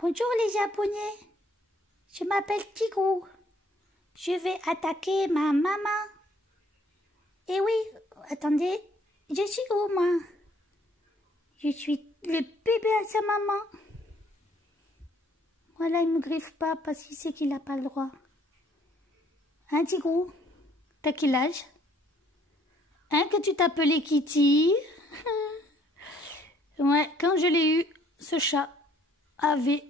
Bonjour les Japonais, je m'appelle Tigrou. Je vais attaquer ma maman. Eh oui, attendez, je suis où moi? Je suis le bébé à sa maman. Voilà, il me griffe pas parce qu'il sait qu'il n'a pas le droit. Hein Tigrou? T'as quel âge? Hein, que tu t'appelais Kitty? Ouais, quand je l'ai eu, ce chat avait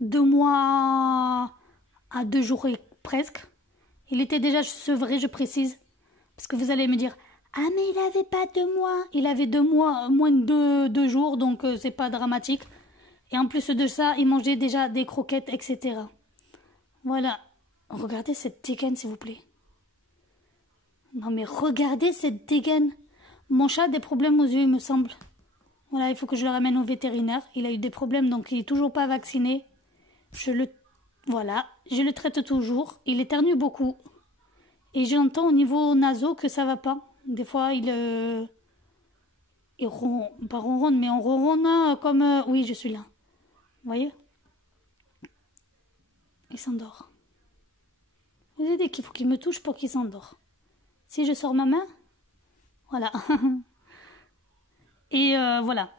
2 mois à 2 jours et presque. Il était déjà sevré, je précise. Parce que vous allez me dire, ah mais il avait pas 2 mois. Il avait 2 mois, moins de 2 jours, donc c'est pas dramatique. Et en plus de ça, il mangeait déjà des croquettes, etc. Voilà. Regardez cette dégaine, s'il vous plaît. Non mais regardez cette dégaine. Mon chat a des problèmes aux yeux, il me semble. Voilà, il faut que je le ramène au vétérinaire. Il a eu des problèmes, donc il est toujours pas vacciné. Voilà, je le traite toujours. Il éternue beaucoup. Et j'entends au niveau naso que ça va pas. Des fois, il pas ronronne, mais on ronronne comme... oui, je suis là. Vous voyez? Il s'endort. Vous avez dit qu'il faut qu'il me touche pour qu'il s'endort. Si je sors ma main, voilà. Et voilà.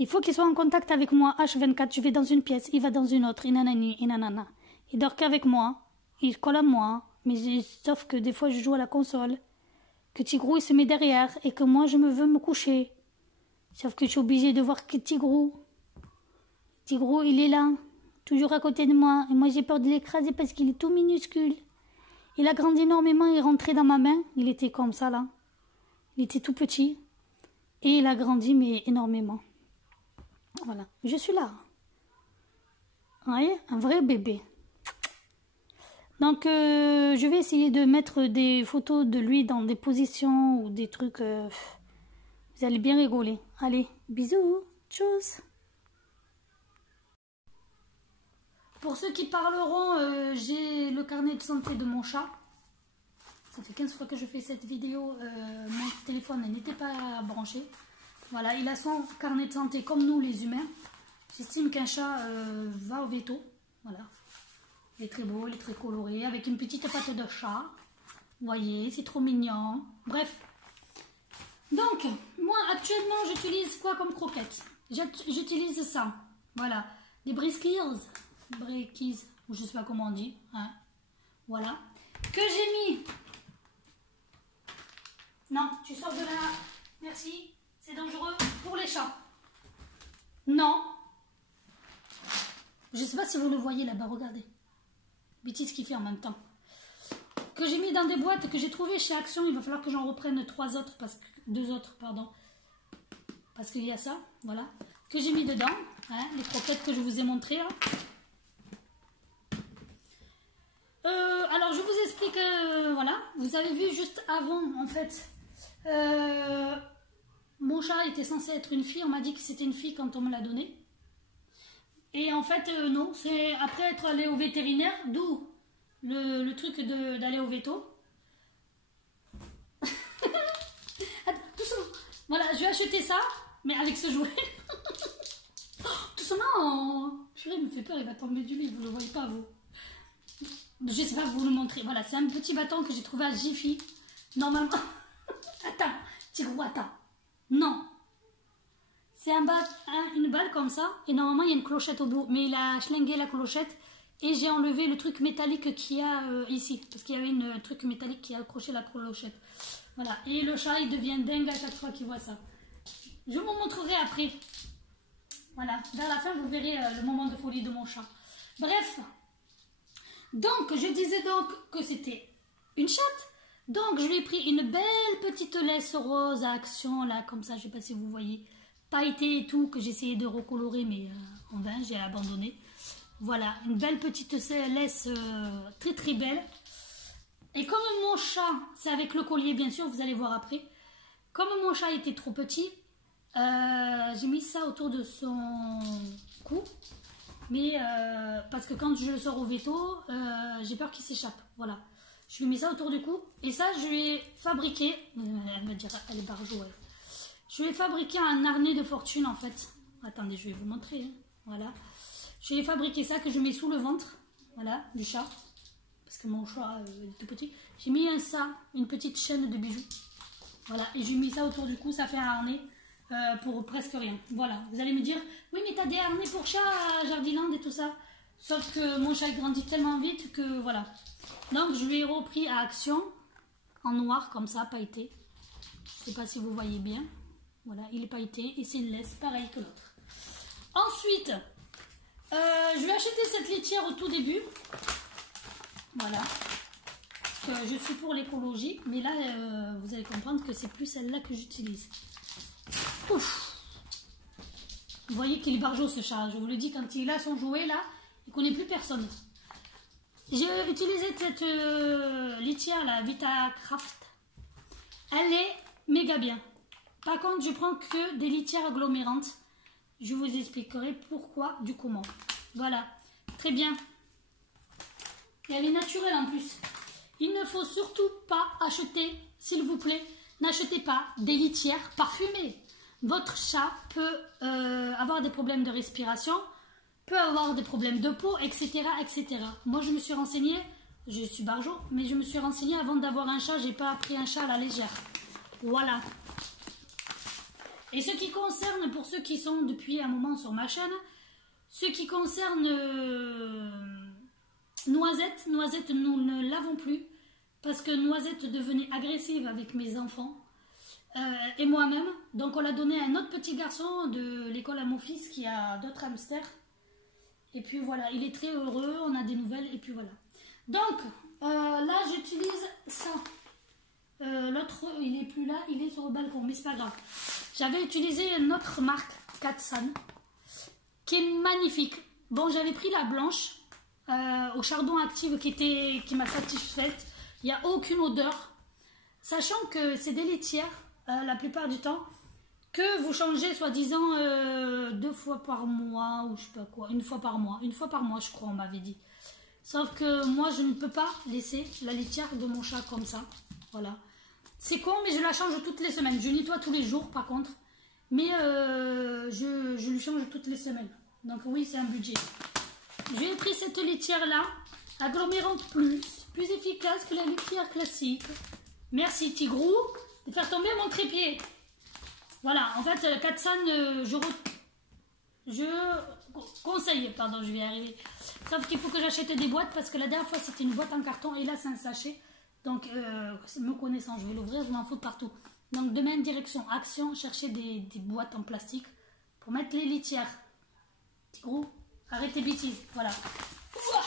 Il faut qu'il soit en contact avec moi H24. Je vais dans une pièce, il va dans une autre, inanani, inanana. Il dort qu'avec moi, il colle à moi, mais sauf que des fois je joue à la console, que Tigrou il se met derrière et que moi je me veux me coucher. Sauf que je suis obligée de voir que Tigrou il est là, toujours à côté de moi, et moi j'ai peur de l'écraser parce qu'il est tout minuscule. Il a grandi énormément, il est rentré dans ma main, il était comme ça là. Il était tout petit. Et il a grandi, mais énormément. Voilà, je suis là. Vous voyez, un vrai bébé. Donc, je vais essayer de mettre des photos de lui dans des positions ou des trucs. Vous allez bien rigoler. Allez, bisous. Tchuss. Pour ceux qui parleront, j'ai le carnet de santé de mon chat. Ça fait 15 fois que je fais cette vidéo. Mon téléphone n'était pas branché. Voilà, il a son carnet de santé comme nous les humains. J'estime qu'un chat va au veto. Voilà. Il est très beau, il est très coloré, avec une petite patte de chat. Vous voyez, c'est trop mignon. Bref. Donc, moi actuellement, j'utilise quoi comme croquette? J'utilise ça. Voilà. Des briskies, ou je sais pas comment on dit. Hein. Voilà. Que j'ai mis. Non, tu sors de là. Merci. C'est dangereux pour les chats. Non. Je ne sais pas si vous le voyez là-bas, regardez. Bêtise qu'il fait en même temps. Que j'ai mis dans des boîtes que j'ai trouvées chez Action. Il va falloir que j'en reprenne 2 autres, pardon. Parce qu'il y a ça, voilà. Que j'ai mis dedans, hein, les croquettes que je vous ai montrées là. Alors je vous explique, voilà. Vous avez vu juste avant, en fait. Mon chat était censé être une fille, on m'a dit que c'était une fille quand on me l'a donné. Et en fait, non, c'est après être allé au vétérinaire, d'où le truc d'aller au veto. Voilà, je vais acheter ça, mais avec ce jouet. Tout ça, non, purée, il me fait peur, il va tomber du lit, vous le voyez pas, vous. Je sais pas vous le montrer. Voilà, c'est un petit bâton que j'ai trouvé à Jiffy. Normalement... Attends, Tigrou, attends. Non. C'est une balle comme ça. Et normalement, il y a une clochette au bout. Mais il a schlingué la clochette. Et j'ai enlevé le truc métallique qu'il y a ici. Parce qu'il y avait un truc métallique qui a accroché la clochette. Voilà. Et le chat, il devient dingue à chaque fois qu'il voit ça. Je vous montrerai après. Voilà. Vers la fin, vous verrez le moment de folie de mon chat. Bref. Donc, je disais donc que c'était une chatte. Donc, je lui ai pris une belle petite laisse rose à Action, là, comme ça, je sais pas si vous voyez, pailletée et tout, que j'essayais de recolorer, mais en vain, j'ai abandonné. Voilà, une belle petite laisse très très belle. Et comme mon chat, c'est avec le collier, bien sûr, vous allez voir après, comme mon chat était trop petit, j'ai mis ça autour de son cou. Mais parce que quand je le sors au veto, j'ai peur qu'il s'échappe. Voilà. Je lui mets ça autour du cou. Et ça, je lui ai fabriqué. Elle me dira, elle est barjou, ouais. Je lui ai fabriqué un harnais de fortune en fait. Attendez, je vais vous montrer. Hein. Voilà. J'ai fabriqué ça que je mets sous le ventre, voilà, du chat. Parce que mon chat est tout petit. J'ai mis une petite chaîne de bijoux. Voilà, et j'ai mis ça autour du cou, ça fait un harnais pour presque rien. Voilà, vous allez me dire, oui mais t'as des harnais pour chat à Jardiland et tout ça. Sauf que mon chat grandit tellement vite que voilà. Donc je lui ai repris à Action, en noir comme ça, pailleté. Je sais pas si vous voyez bien. Voilà, il est pailleté et c'est une laisse pareil que l'autre. Ensuite, je vais acheter cette laitière au tout début. Voilà. Parce que je suis pour l'écologie, mais là, vous allez comprendre que c'est plus celle-là que j'utilise. Ouf! Vous voyez qu'il est barjot ce chat. Je vous le dis, quand il a son jouet là, il ne connaît plus personne. J'ai utilisé cette litière, la Vitacraft. Elle est méga bien. Par contre, je prends que des litières agglomérantes. Je vous expliquerai pourquoi, du comment. Voilà, très bien. Et elle est naturelle en plus. Il ne faut surtout pas acheter, s'il vous plaît, n'achetez pas des litières parfumées. Votre chat peut avoir des problèmes de respiration, peut avoir des problèmes de peau, etc., etc. Moi, je me suis renseignée, je suis barjot, mais je me suis renseignée avant d'avoir un chat, j'ai pas pris un chat à la légère. Voilà. Et ce qui concerne, pour ceux qui sont depuis un moment sur ma chaîne, ce qui concerne Noisette, nous ne l'avons plus, parce que Noisette devenait agressive avec mes enfants et moi-même. Donc on l'a donné à un autre petit garçon de l'école à mon fils qui a d'autres hamsters. Et puis voilà, il est très heureux, on a des nouvelles, et puis voilà. Donc, là, j'utilise ça. L'autre, il n'est plus là, il est sur le balcon, mais c'est pas grave. J'avais utilisé une autre marque, Katsan, qui est magnifique. Bon, j'avais pris la blanche, au chardon active, qui m'a satisfaite. Il n'y a aucune odeur. Sachant que c'est des laitières, la plupart du temps, que vous changez soi-disant 2 fois par mois ou je sais pas quoi, une fois par mois, je crois on m'avait dit. Sauf que moi je ne peux pas laisser la litière de mon chat comme ça, voilà. C'est con mais je la change toutes les semaines, je nettoie tous les jours par contre, mais je lui change toutes les semaines. Donc oui c'est un budget. J'ai pris cette litière là, agglomérante plus efficace que la litière classique. Merci Tigrou de faire tomber mon trépied. Voilà, en fait, Katsan, je conseille, pardon, je vais y arriver. Sauf qu'il faut que j'achète des boîtes parce que la dernière fois c'était une boîte en carton et là c'est un sachet. Donc, me connaissant, je vais l'ouvrir, je m'en fous de partout. Donc, demain, direction Action, chercher des boîtes en plastique pour mettre les litières. Petit gros, arrête tes bêtises, voilà. Ouah.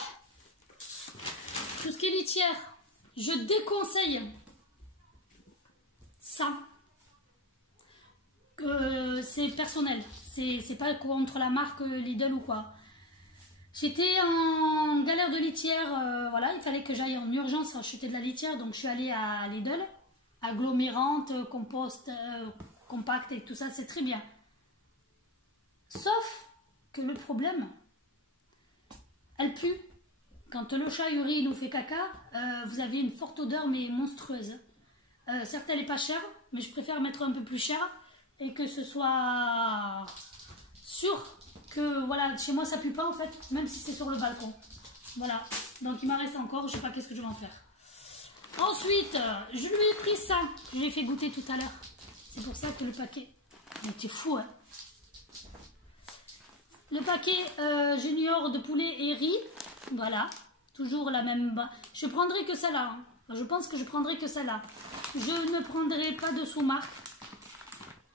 Tout ce qui est litière, je déconseille ça. C'est personnel, c'est pas contre la marque Lidl ou quoi. J'étais en galère de litière, voilà, il fallait que j'aille en urgence acheter de la litière, donc je suis allée à Lidl, agglomérante, compost, compact et tout ça, c'est très bien. Sauf que le problème, elle pue. Quand le chat urine ou fait caca, vous avez une forte odeur mais monstrueuse. Certes, elle n'est pas chère, mais je préfère mettre un peu plus cher. Et que ce soit sûr que voilà, chez moi ça pue pas en fait, même si c'est sur le balcon. Voilà, donc il m'en reste encore, je sais pas qu'est-ce que je vais en faire. Ensuite, je lui ai pris ça, je l'ai fait goûter tout à l'heure. C'est pour ça que le paquet, mais t'es fou hein. Le paquet junior de poulet et riz, voilà, toujours la même. Je prendrai que celle-là, hein. Je pense que je prendrai que celle-là. Je ne prendrai pas de sous-marque.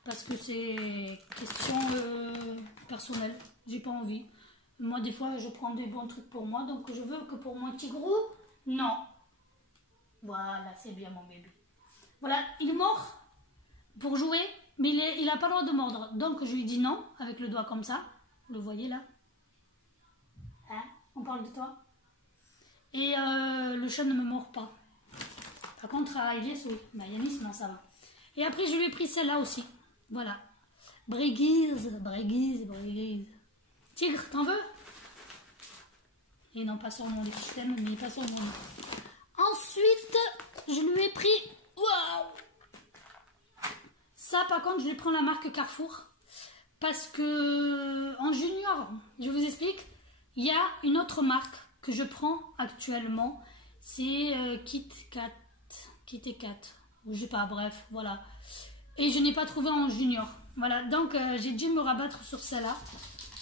Parce que c'est question personnelle, j'ai pas envie. Moi des fois je prends des bons trucs pour moi, donc je veux que pour mon petit gros, non. Voilà, c'est bien mon bébé. Voilà, il mord pour jouer, mais il n'a pas le droit de mordre. Donc je lui dis non, avec le doigt comme ça. Vous le voyez là? Hein? On parle de toi? Et le chat ne me mord pas. Par contre à Elias, oui, mais à Yanis, non ça va. Et après je lui ai pris celle-là aussi. Voilà. Bréguise. Tigre, t'en veux? Et non, pas sur mon lit. Je t'aime, mais pas sur mon lit. Ensuite, je lui ai pris... Waouh! Ça, par contre, je lui prends la marque Carrefour. Parce que, en junior, je vous explique, Il y a une autre marque que je prends actuellement. C'est Kit Kat. Ou je sais pas, bref, voilà. Et je n'ai pas trouvé en junior. Voilà, donc j'ai dû me rabattre sur celle-là.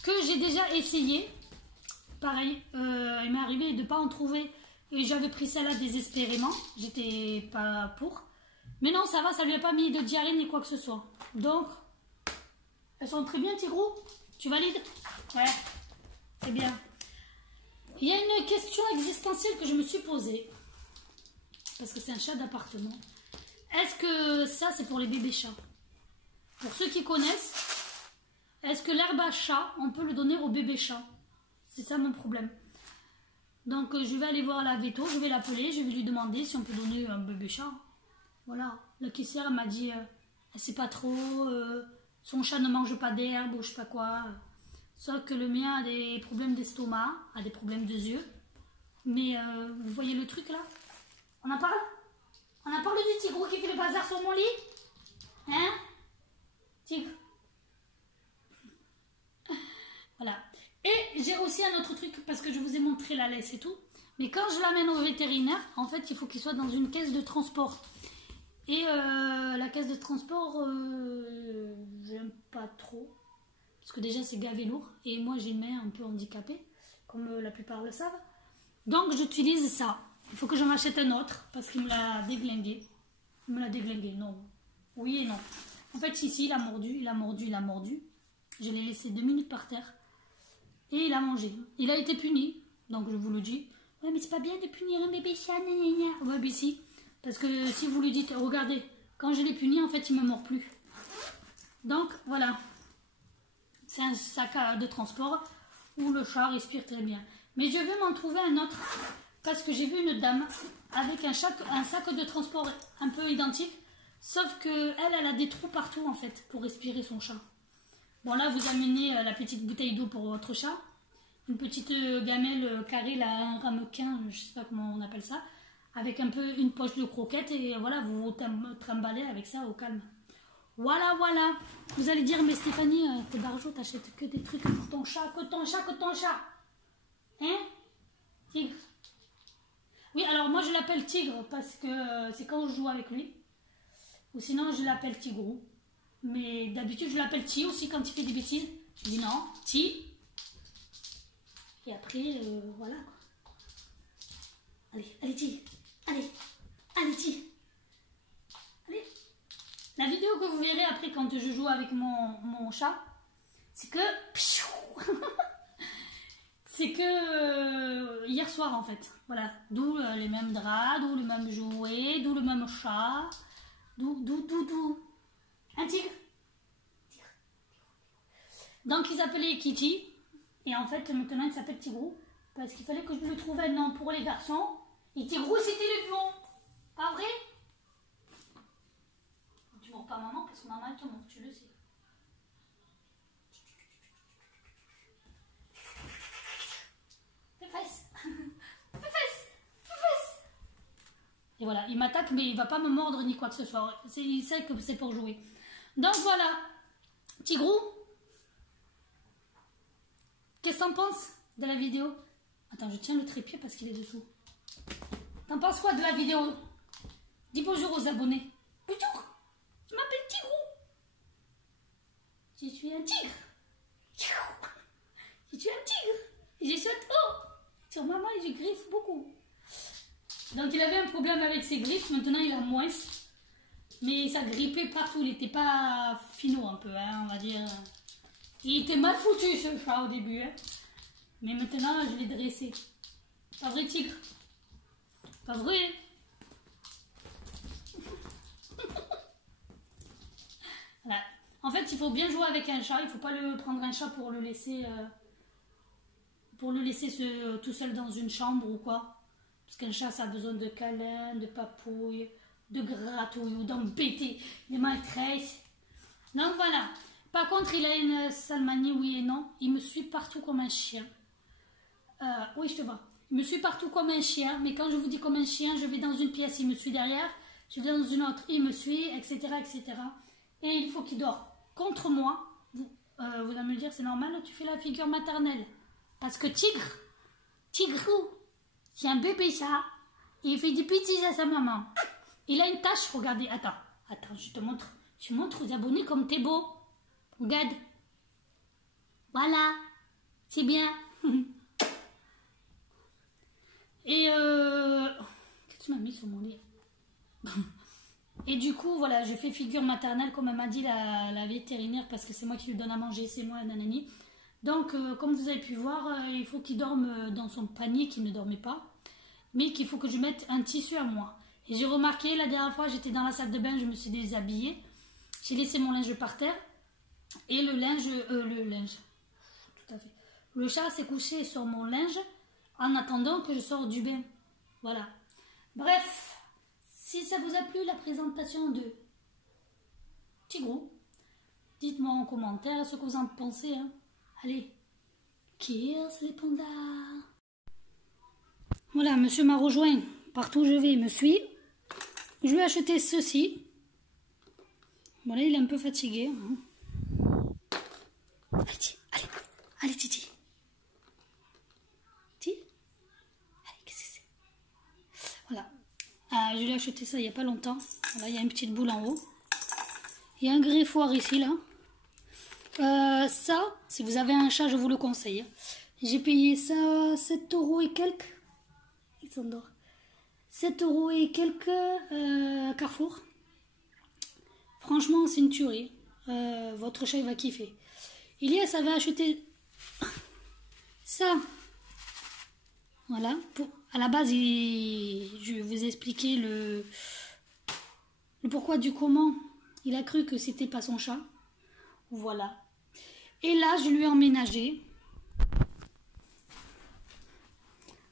Que j'ai déjà essayé. Pareil, il m'est arrivé de ne pas en trouver. Et j'avais pris celle-là désespérément. J'étais pas pour. Mais non, ça va, ça lui a pas mis de diarrhée ni quoi que ce soit. Donc, elles sont très bien, Tigrou. Tu valides? Ouais, c'est bien. Il y a une question existentielle que je me suis posée. Parce que c'est un chat d'appartement. Est-ce que ça, c'est pour les bébés chats? Pour ceux qui connaissent, est-ce que l'herbe à chat, on peut le donner aux bébés chats? C'est ça mon problème. Donc, je vais aller voir la veto, je vais l'appeler, je vais lui demander si on peut donner un bébé chat. Voilà. La caissière m'a dit, elle sait pas trop, son chat ne mange pas d'herbe ou je sais pas quoi. Sauf que le mien a des problèmes d'estomac, a des problèmes de yeux. Mais vous voyez le truc là? On en parle? On en parle du Tigrou qui fait le bazar sur mon lit? Hein? Tigre. Voilà. Et j'ai aussi un autre truc, parce que je vous ai montré la laisse et tout. Mais quand je l'amène au vétérinaire, en fait, il faut qu'il soit dans une caisse de transport. Et la caisse de transport, j'aime pas trop. Parce que déjà, c'est gavé lourd. Et moi, j'ai une main un peu handicapée, comme la plupart le savent. Donc, j'utilise ça. Il faut que j'en achète un autre, parce qu'il me l'a déglingué. Il me l'a déglingué, non. Oui et non. En fait, ici, il a mordu. Je l'ai laissé 2 minutes par terre. Et il a mangé. Il a été puni. Donc, je vous le dis. Ouais, mais c'est pas bien de punir un bébé chat. Ouais, mais si. Parce que si vous lui dites, regardez, quand je l'ai puni, en fait, il me mord plus. Donc, voilà. C'est un sac de transport où le chat respire très bien. Mais je vais m'en trouver un autre. Parce que j'ai vu une dame avec un sac de transport un peu identique. Sauf qu'elle, elle a des trous partout, en fait, pour respirer son chat. Bon, là, vous amenez la petite bouteille d'eau pour votre chat. Une petite gamelle carrée, là, un ramequin, je sais pas comment on appelle ça. Avec un peu une poche de croquettes. Et voilà, vous vous trimballez avec ça au calme. Voilà, voilà. Vous allez dire, mais Stéphanie, t'es barjot, t'achètes que des trucs pour ton chat, que ton chat. Hein? Tigre. Oui, alors moi, je l'appelle Tigre parce que c'est quand je joue avec lui. Ou sinon, je l'appelle Tigrou. Mais d'habitude, je l'appelle Ti aussi quand il fait des bêtises. Je dis non, Ti. Et après, voilà quoi. Allez, Ti. Allez, Ti. Allez. La vidéo que vous verrez après quand je joue avec mon chat, c'est que... c'est que hier soir en fait. Voilà. D'où les mêmes draps, d'où le même jouet, d'où le même chat. D'où. Un tigre. Donc ils s'appelaient Kitty. Et en fait maintenant il s'appelle Tigrou. Parce qu'il fallait que je le trouve un nom pour les garçons. Et Tigrou c'était le bon. Pas vrai? Tu mords pas maman parce que maman elle te mord, tu le sais. Fais fesses. Et voilà, il m'attaque mais il va pas me mordre ni quoi que ce soit. Il sait que c'est pour jouer. Donc voilà. Tigrou, qu'est-ce que t'en penses de la vidéo? Attends, je tiens le trépied parce qu'il est dessous. T'en penses quoi de la vidéo? Dis bonjour aux abonnés. Bonjour, je m'appelle Tigrou. Je suis un tigre. Je suis un tigre. Et je saute haut. Sur maman et je griffe beaucoup. Donc il avait un problème avec ses griffes. Maintenant il a moins. Mais ça grippait partout. Il n'était pas finot un peu, hein, on va dire. Il était mal foutu ce chat au début. Hein. Mais maintenant je l'ai dressé. Pas vrai, tigre? Pas vrai? Voilà. En fait, il faut bien jouer avec un chat. Il ne faut pas prendre un chat pour le laisser, tout seul dans une chambre ou quoi. Parce qu'un chat, ça a besoin de câlins, de papouilles, de gratouilles ou d'embêter les maîtresses. Donc voilà. Par contre, il a une sale manie, oui et non. Il me suit partout comme un chien. Oui, je te vois. Il me suit partout comme un chien. Mais quand je vous dis comme un chien, je vais dans une pièce, il me suit derrière. Je vais dans une autre, il me suit, etc. etc. Et il faut qu'il dort contre moi. Vous allez me dire, c'est normal, tu fais la figure maternelle. Parce que Tigrou, c'est un bébé chat. Il fait des bêtises à sa maman. Il a une tache, regardez, attends, je te montre. Je montre aux abonnés comme t'es beau. Regarde. Voilà, c'est bien. Et qu'est-ce que tu m'as mis sur mon lit? Et du coup, voilà, je fais figure maternelle, comme elle m'a dit la vétérinaire, parce que c'est moi qui lui donne à manger, c'est moi, nanani. Donc, comme vous avez pu voir, il faut qu'il dorme dans son panier, qu'il ne dormait pas, mais qu'il faut que je mette un tissu à moi. Et j'ai remarqué, la dernière fois, j'étais dans la salle de bain, je me suis déshabillée, j'ai laissé mon linge par terre, et le linge, tout à fait. Le chat s'est couché sur mon linge, en attendant que je sorte du bain. Voilà. Bref, si ça vous a plu la présentation de Tigrou, dites-moi en commentaire ce que vous en pensez. Hein. Allez, kills les pandas. Voilà, monsieur m'a rejoint. Partout où je vais, il me suit. Je lui ai acheté ceci. Voilà, il est un peu fatigué. Hein. Allez, Titi. Voilà, je lui ai acheté ça il n'y a pas longtemps. Voilà, il y a une petite boule en haut. Il y a un griffoir ici, là. Ça, si vous avez un chat, je vous le conseille. J'ai payé ça 7 € et quelques. Il s'endort. 7 € et quelques Carrefour. Franchement, c'est une tuerie. Votre chat, il va kiffer. Ilias avait acheté ça. Voilà, à la base, je vais vous expliquer le pourquoi du comment. Il a cru que c'était pas son chat. Voilà. Et là, je lui ai emménagé.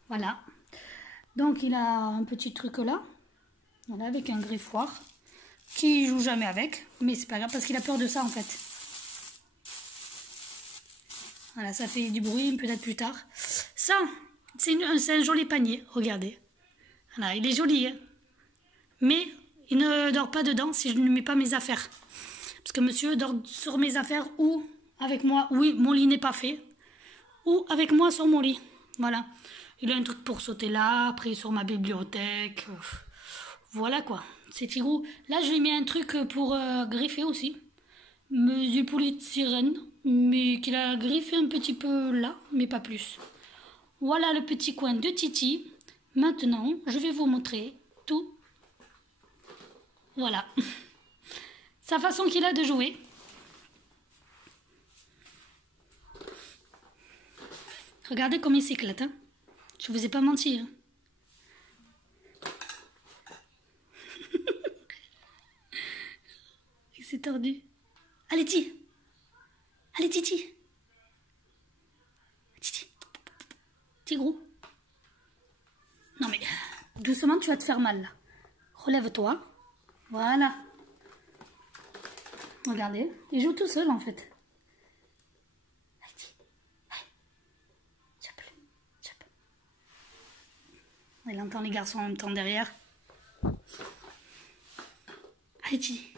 Voilà. Donc, il a un petit truc là. Voilà, avec un griffoir. Qui joue jamais avec. Mais c'est pas grave, parce qu'il a peur de ça, en fait. Voilà, ça fait du bruit, peut-être plus tard. Ça, c'est un joli panier, regardez. Voilà, il est joli, hein. Mais il ne dort pas dedans si je ne mets pas mes affaires. Parce que monsieur dort sur mes affaires ou avec moi. Oui, mon lit n'est pas fait. Ou avec moi sur mon lit. Voilà. Il a un truc pour sauter là, après sur ma bibliothèque. Voilà quoi. C'est Tigrou. Là, je lui ai mis un truc pour griffer aussi. Du poulet de sirène. Mais qu'il a griffé un petit peu là, mais pas plus. Voilà le petit coin de Titi. Maintenant, je vais vous montrer tout. Voilà. Sa façon qu'il a de jouer. Regardez comme il s'éclate. Hein. Je vous ai pas menti. Hein. Il s'est tordu. Allez, Titi. Allez, Titi. Titi. Tigrou. Non mais, doucement, tu vas te faire mal là. Relève-toi. Voilà. Regardez, il joue tout seul en fait. Allez, Titi. Allez. Chope. Il entend les garçons en même temps derrière. Allez, Titi.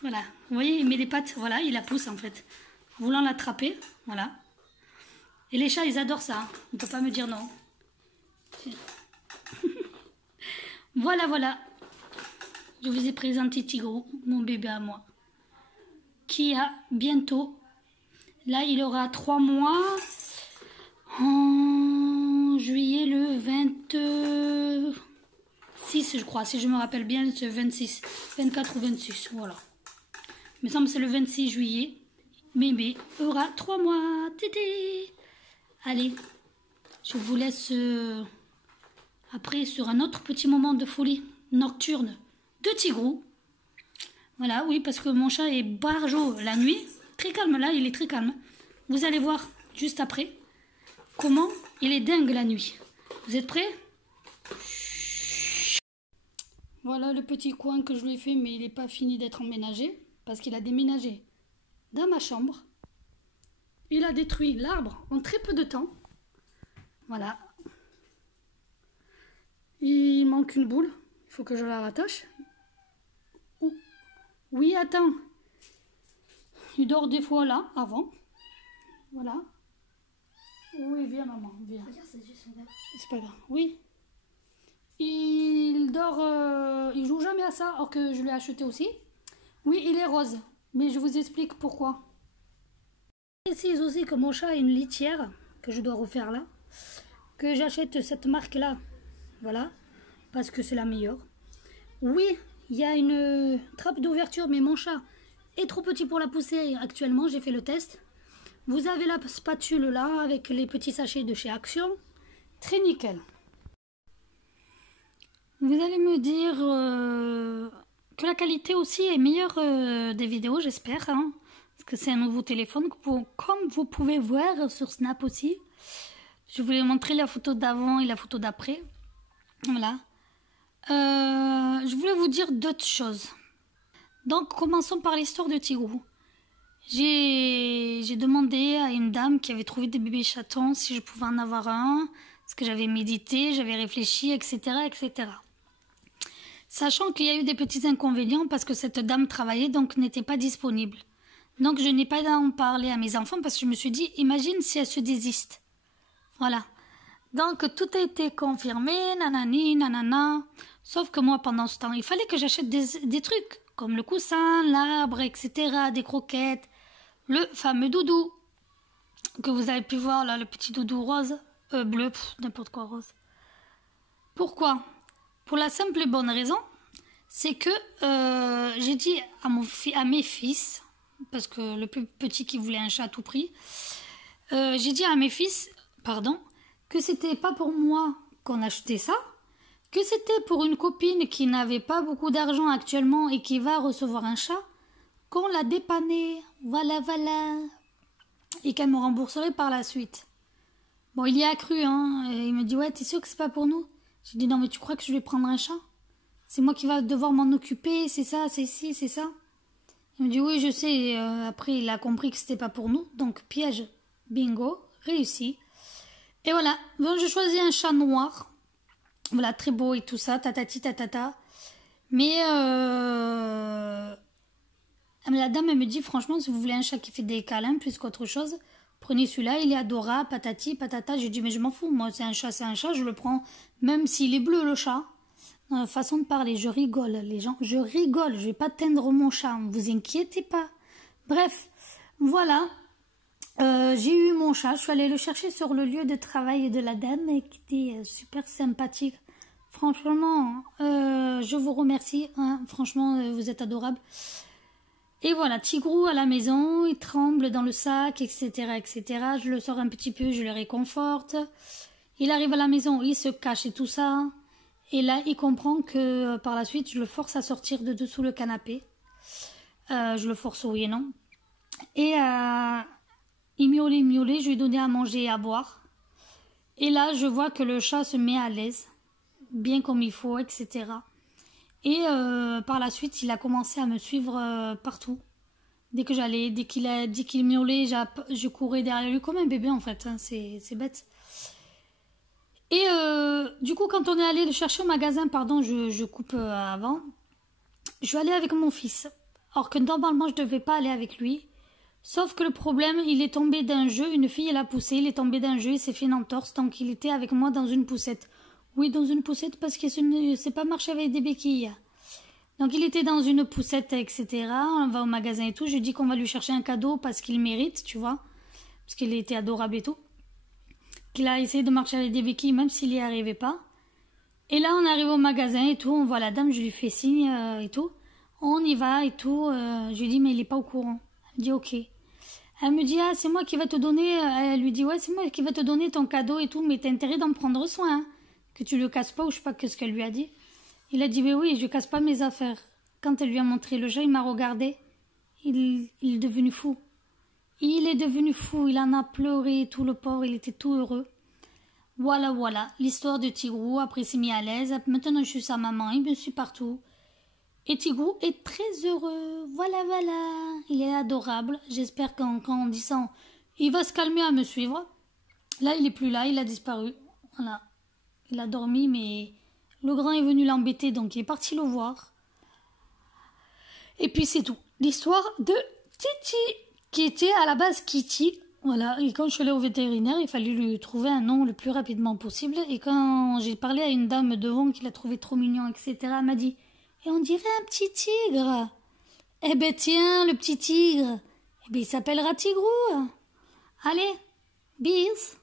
Voilà, vous voyez, il met les pattes, voilà, il la pousse en fait. En voulant l'attraper, voilà. Et les chats, ils adorent ça, hein. On ne peut pas me dire non. Voilà. Je vous ai présenté Tigrou, mon bébé à moi. Qui a bientôt, là il aura 3 mois, en juillet le 26, je crois, si je me rappelle bien, c'est 26, 24 ou 26, voilà. Il me semble que c'est le 26 juillet. Bébé aura 3 mois. Tété. Allez, je vous laisse après sur un autre petit moment de folie nocturne de Tigrou. Voilà, oui, parce que mon chat est barjot la nuit. Très calme, là, il est très calme. Vous allez voir juste après comment il est dingue la nuit. Vous êtes prêts? Voilà le petit coin que je lui ai fait, mais il n'est pas fini d'être emménagé. Parce qu'il a déménagé dans ma chambre. Il a détruit l'arbre en très peu de temps. Voilà. Il manque une boule. Il faut que je la rattache. Oui, attends. Il dort des fois là, avant. Voilà. Oui, viens maman, viens. Regarde, ses yeux sont verts. C'est pas grave. Oui. Il dort, il joue jamais à ça, alors que je l'ai acheté aussi. Oui, il est rose, mais je vous explique pourquoi. Je précise aussi que mon chat a une litière, que je dois refaire là, que j'achète cette marque-là, voilà, parce que c'est la meilleure. Oui, il y a une trappe d'ouverture, mais mon chat est trop petit pour la pousser actuellement, j'ai fait le test. Vous avez la spatule là, avec les petits sachets de chez Action, très nickel. Vous allez me dire que la qualité aussi est meilleure des vidéos, j'espère, hein, parce que c'est un nouveau téléphone, comme vous pouvez voir sur Snap aussi. Je voulais montrer la photo d'avant et la photo d'après. Voilà. Je voulais vous dire d'autres choses. Donc, commençons par l'histoire de Tigrou. J'ai demandé à une dame qui avait trouvé des bébés chatons si je pouvais en avoir un, parce que j'avais médité, j'avais réfléchi, etc., etc. Sachant qu'il y a eu des petits inconvénients parce que cette dame travaillait, donc n'était pas disponible. Donc je n'ai pas en parlé à mes enfants parce que je me suis dit, imagine si elle se désiste. Voilà. Donc tout a été confirmé, nanani, nanana. Sauf que moi, pendant ce temps, il fallait que j'achète des trucs, comme le coussin, l'arbre, etc., des croquettes, le fameux doudou, que vous avez pu voir là, le petit doudou rose, bleu, n'importe quoi rose. Pourquoi ? Pour la simple et bonne raison, c'est que j'ai dit à mes fils, parce que le plus petit qui voulait un chat à tout prix, j'ai dit à mes fils, que c'était pas pour moi qu'on achetait ça, que c'était pour une copine qui n'avait pas beaucoup d'argent actuellement et qui va recevoir un chat, qu'on la dépannait, voilà, et qu'elle me rembourserait par la suite. Bon, il y a cru, hein, et il me dit, ouais, t'es sûr que c'est pas pour nous ? J'ai dit, non, mais tu crois que je vais prendre un chat ? C'est moi qui va devoir m'en occuper, c'est ça, c'est ci, c'est ça. Il me dit, oui, je sais. Et, après, il a compris que c'était pas pour nous. Donc, piège, bingo, réussi. Et voilà, donc je choisis un chat noir. Voilà, très beau et tout ça, tatati, tatata. Mais la dame, elle me dit, franchement, si vous voulez un chat qui fait des câlins plus qu'autre chose, prenez celui-là, il est adorable, patati, patata. J'ai dit, mais je m'en fous, moi, c'est un chat, je le prends, même s'il est bleu, le chat. Façon de parler, je rigole, les gens, je rigole, je vais pas teindre mon chat, ne vous inquiétez pas. Bref, voilà, j'ai eu mon chat, je suis allée le chercher sur le lieu de travail de la dame, et qui était super sympathique. Franchement, je vous remercie, hein, franchement, vous êtes adorable. Et voilà, Tigrou à la maison, il tremble dans le sac, etc., etc. Je le sors un petit peu, je le réconforte. Il arrive à la maison, il se cache et tout ça. Et là, il comprend que par la suite, je le force à sortir de dessous le canapé. Je le force oui et non. Et il miaulait, je lui ai donné à manger et à boire. Et là, je vois que le chat se met à l'aise, bien comme il faut, etc. Et par la suite, il a commencé à me suivre partout. Dès que j'allais, dès qu'il miaulait, je courais derrière lui comme un bébé en fait. Hein, c'est bête. Et du coup, quand on est allé le chercher au magasin, je coupe avant, je suis allée avec mon fils. Alors que normalement, je ne devais pas aller avec lui. Sauf que le problème, il est tombé d'un jeu, une fille l'a poussé, il est tombé d'un jeu, il s'est fait une entorse, donc il était avec moi dans une poussette. Oui, dans une poussette parce que c'est pas marché avec des béquilles. Donc il était dans une poussette, etc. On va au magasin et tout, je lui dis qu'on va lui chercher un cadeau parce qu'il mérite, tu vois. Parce qu'il était adorable et tout. Qu'il a essayé de marcher avec des béquilles même s'il n'y arrivait pas. Et là on arrive au magasin et tout, on voit la dame, je lui fais signe et tout. On y va et tout, je lui dis mais il est pas au courant. Elle me dit ok. Elle me dit ah c'est moi qui va te donner, elle lui dit ouais c'est moi qui va te donner ton cadeau et tout, mais t'as intérêt d'en prendre soin, hein, que tu le casses pas ou je sais pas ce qu'elle lui a dit. Il a dit mais oui je casse pas mes affaires. Quand elle lui a montré le jeu, il m'a regardé, il est devenu fou. Il est devenu fou, il en a pleuré, tout le pauvre, il était tout heureux. Voilà, l'histoire de Tigrou, après il s'est mis à l'aise, maintenant je suis sa maman, il me suit partout. Et Tigrou est très heureux, voilà, il est adorable, j'espère que quand on dit ça, il va se calmer à me suivre. Là, il est plus là, il a disparu, voilà. Il a dormi, mais le grand est venu l'embêter, donc il est parti le voir. Et puis c'est tout, l'histoire de Titi, qui était à la base Kitty, Voilà, et quand je suis allée au vétérinaire, il fallait lui trouver un nom le plus rapidement possible. Et quand j'ai parlé à une dame devant qui l'a trouvé trop mignon, etc., elle m'a dit, et on dirait un petit tigre. Eh ben tiens, le petit tigre, eh ben il s'appellera Tigrou. Allez, bis.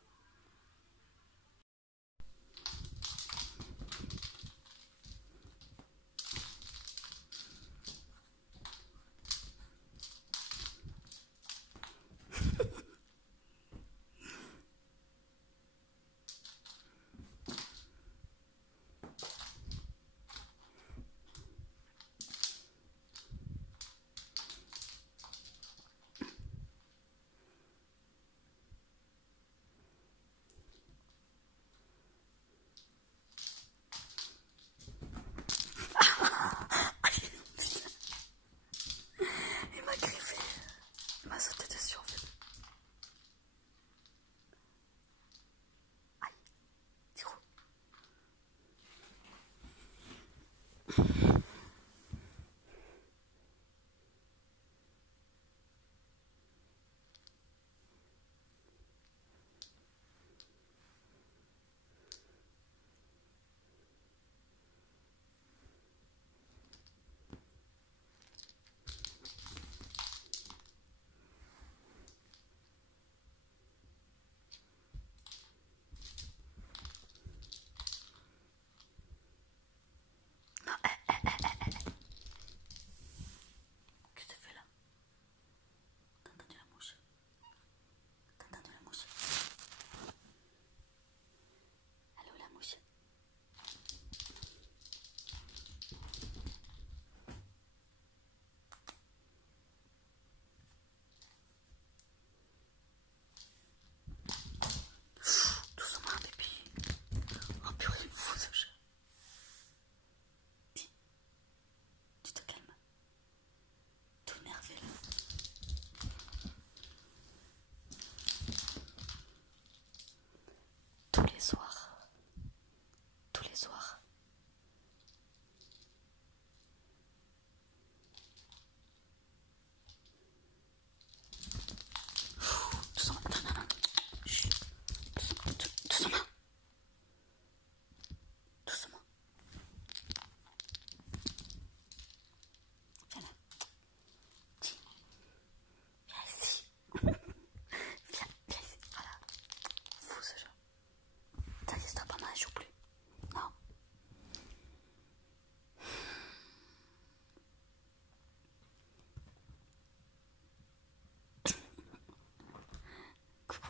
Il m'a griffé, il m'a sauté dessus en fait. Aïe, Tigrou. Qu'est-ce que tu fais là? T'as entendu la mouche? T'as entendu la mouche? Elle est où la mouche? Doucement, bébé. Oh purée, il est fou ce chat. Dis, tu te calmes. Tout énervé là. Tous les soirs. Tous les soirs. Doucement, attends, non, non. Chut. Doucement. Doucement. Viens là. Dis. Viens ici. Viens ici. Voilà. Fou ce jeu. Ça y est, stop, maman, elle joue plus. Non. Coucou.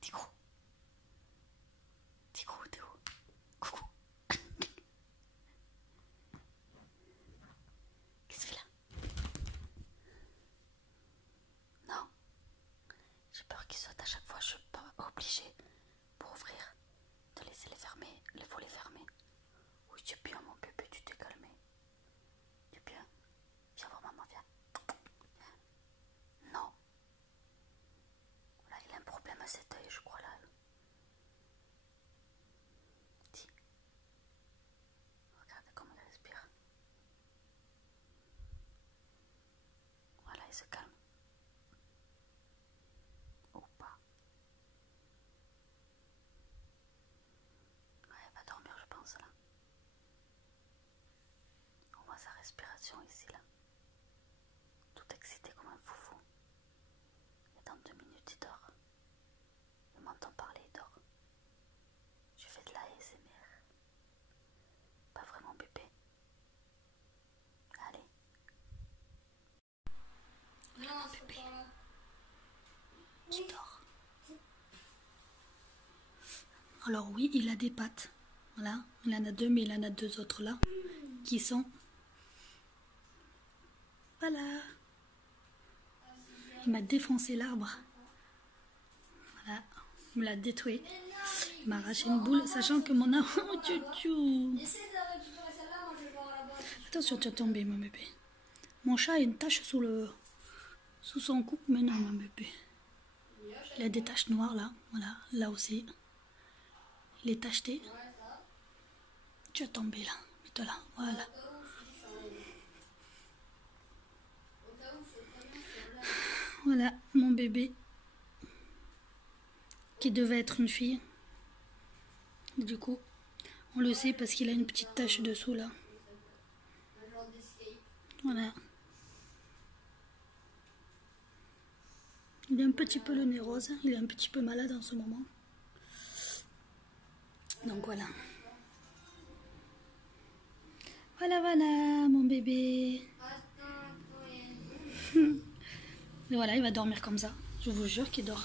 Tigrou. Tigrou, t'es où? Coucou. Qu'est-ce que tu fais là? Non. J'ai peur qu'ils sautent à chaque fois. Je suis pas obligée pour ouvrir de laisser les fermer, les volets fermés. Oui, tu es bien, mon bébé, tu t'es calmé. Tu es bien. Viens voir maman, viens. Non. Là, il a un problème à cet œil, je crois, là. Dis. Regarde comment il respire. Voilà, il se calme. Ou pas. Ouais, il va dormir, je pense, là. On voit sa respiration ici, là. Tout excité comme un foufou. Et dans 2 minutes, il dort. Il m'entend parler, il dort. Je fais de la ASMR. Pas vraiment bébé. Allez. Voilà mon bébé. Tu dors. Alors oui, il a des pattes. Voilà. Il en a 2, mais il en a 2 autres là. Qui sont... Voilà. Il m'a défoncé l'arbre. Voilà. Il me l'a détruit. Il m'a arraché une boule, sachant que mon âme... Oh, tchou. Attention, tu vas tomber, mon bébé. Mon chat a une tache sous son cou. Mais non, mon bébé. Il a des taches noires là. Voilà, là aussi. Il est tacheté. Tu vas tomber là. Mets-toi là. Voilà. Voilà, mon bébé. qui devait être une fille. Du coup, on le sait parce qu'il a une petite tache dessous là. Voilà. Il est un petit peu le nez rose, il est un petit peu malade en ce moment. Donc voilà. Voilà, voilà, mon bébé. Et voilà, il va dormir comme ça. Je vous jure qu'il dort.